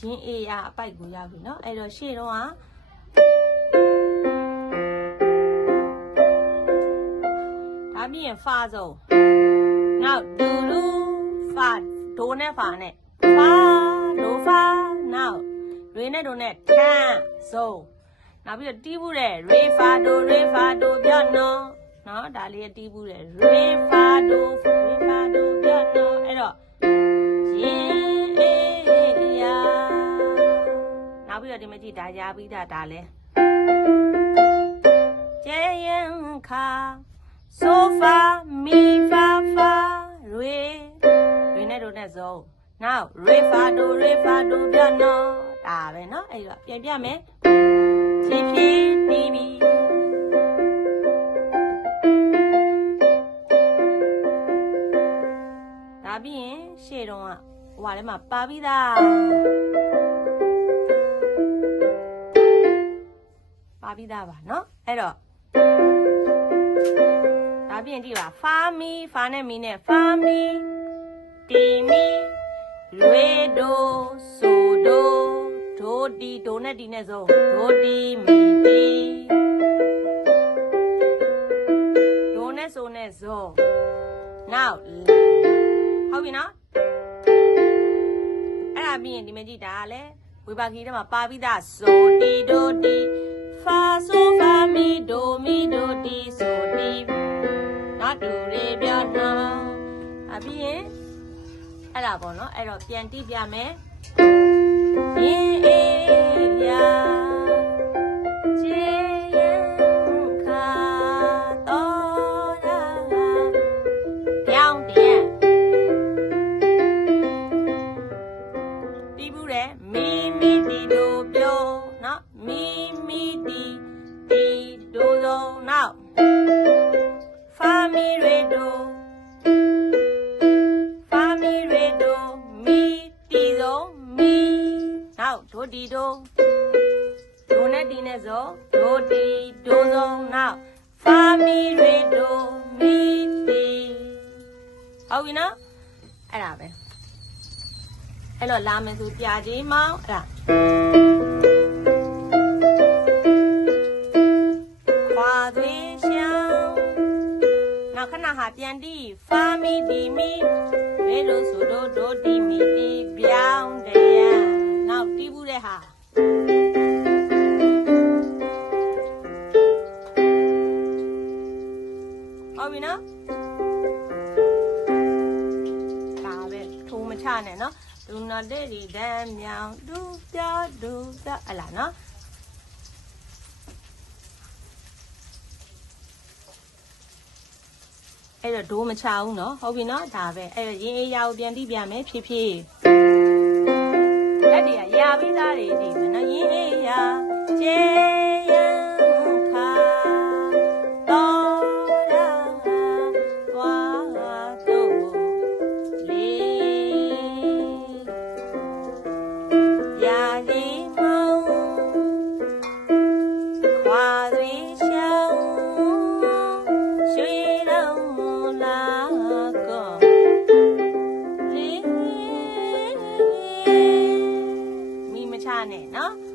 ရင်းအေးရအပိုက်ကိုရောက်ပြီเนาะအဲ့တော့ရှေ့တော့ကဒါပြီးရင်ဖာဆုံးနောက်ဒူလူဖာဒိုနဲ့ဖာနဲ့ဖာဒိုဖာနောက်ရေနဲ့ဒိုနဲ့ထန်းဆုံးနောက်ပြီးတော့တီးဘူးတဲ့ရေဖာဒိုရေဖာဒိုပြော့နော်နော်ဒါလေးတီးဘူးတဲ့ရေဖာဒိုရေဖာဒိုပြော့နော်အဲ့တော့ ရင် တော့ဒီမကြည့်ဒါရပြီးတာဒါလဲကျရင်ခါဆိုဖာမီဖာဖာရေရေနဲ့တို့နဲ့ဇုံ now ရေဖာဒိုရေဖာဒိုပြနော်ဒါပဲနော်အဲ့တော့ပြန်ပြမယ်ဖြည်းဖြည်းနေပြီဒါပြီးရင်ရှေ့တော့ဟိုထဲမှာပါပြီးသား ပါပြီးသားပါเนาะအဲ့တော့ဒါပြီးရင်ကြည့်ပါဖာမီဖာနဲ့မီနဲ့ဖာမီတီမီလွေဒိုဆိုဒိုဒိုတီဒိုနဲ့တီနဲ့ဆုံးဒိုတီမီတီဒိုနဲ့ဆိုနဲ့ဆုံး now ဟုတ်ပြီနော်အဲ့ဒါပြီးရင်ဒီမကြည့်ဒါကလည်းဝေဘာခီထဲမှာပါပြီးသားဆိုတီဒိုတီ အပြီးရင်အဲ့ဒါပေါ့နော်အဲ့တော့ပြန်တိပြမယ်ရင်အေးရာချေရင်ခါတော်ရာပြောင်း နောက်ဒိုတီဒိုဒိုနဲ့တီနဲ့ဆိုဒိုတီဒိုဆုံးနောက်ဖာမီရေဒိုမီတီဟုတ်ပြီနော်အဲ့ဒါပဲအဲ့တော့လာမယ်ဆိုပြချင်းမောင်းအဲ့ဒါခွာသွေးရှောင်းနောက်ခဏဟာပြန်တီးဖာမီဒီမီလေလို့ဆိုတော့ဒိုဒီမီတီပြောင်းတရားနောက် တီးဘူးတဲ့ဟာဟုတ်ပြီနော်ဒါပဲထုံမချနဲ့နော်ဒူနာတဲ့ဒီဒမ်းမြောင်ဒူပြဒူပြအလားနော်အဲ့တော့ဒိုးမချဘူးနော်ဟုတ်ပြီနော်ဒါပဲအဲ့တော့ရင်းအေးရကိုပြန်တိပြန်မယ်ဖြည်းဖြည်းလက်တွေကရာ ပြီးသားတွေဒီပဲနော်ရင်းအေးရကျဲ နဲ့နော်။